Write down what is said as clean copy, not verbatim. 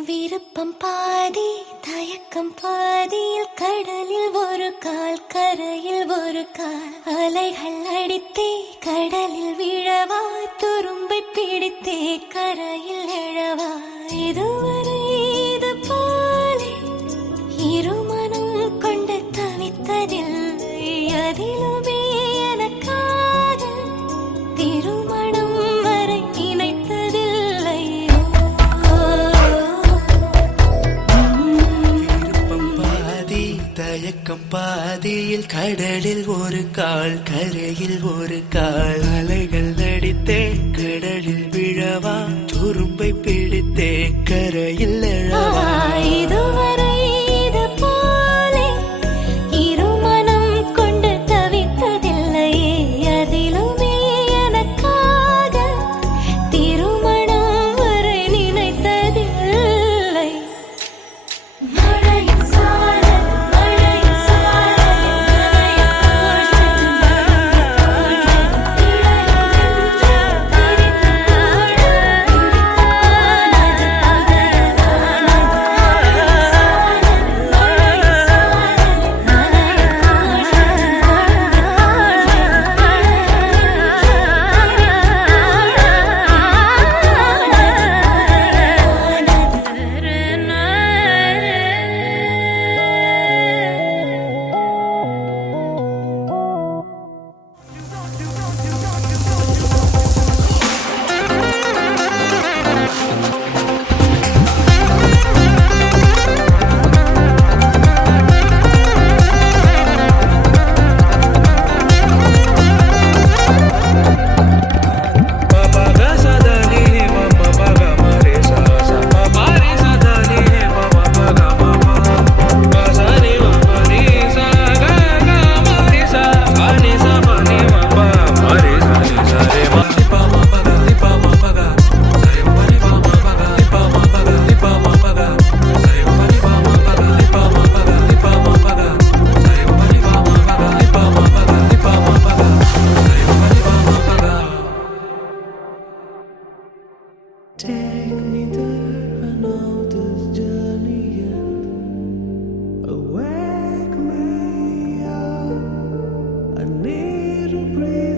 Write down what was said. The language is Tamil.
விருப்பம் பாதி தயக்கம் பாதியில் கடலில் ஒரு கால் கரையில் ஒரு கால் அலைகள் அடித்தே கடலில் விழவா துரும்பை பிடித்தே கரையில் எழவா இதுவரை இது போலே இருமனம் கொண்டு தவித்ததில்லை அதிலுமே எனக்காக திருமணம் வரை நினைத்ததில்லை விருப்பம் பாதி தயக்கம் பாதியில் கடலில் ஒரு கால் கரையில் ஒரு கால் அலைகள் அடித்தே கடலில் விழவா துரும்பை பிடித்தே கரையில் எழவா இதுவரை இது போலே இருமனம் கொண்டு தவித்ததில்லை அதிலுமே எனக்காக திருமணம் வரை நினைத்ததில்லை மழையின் சாரல் மழையின் Take me there, I know this journey ends. Wake me up, I need a break.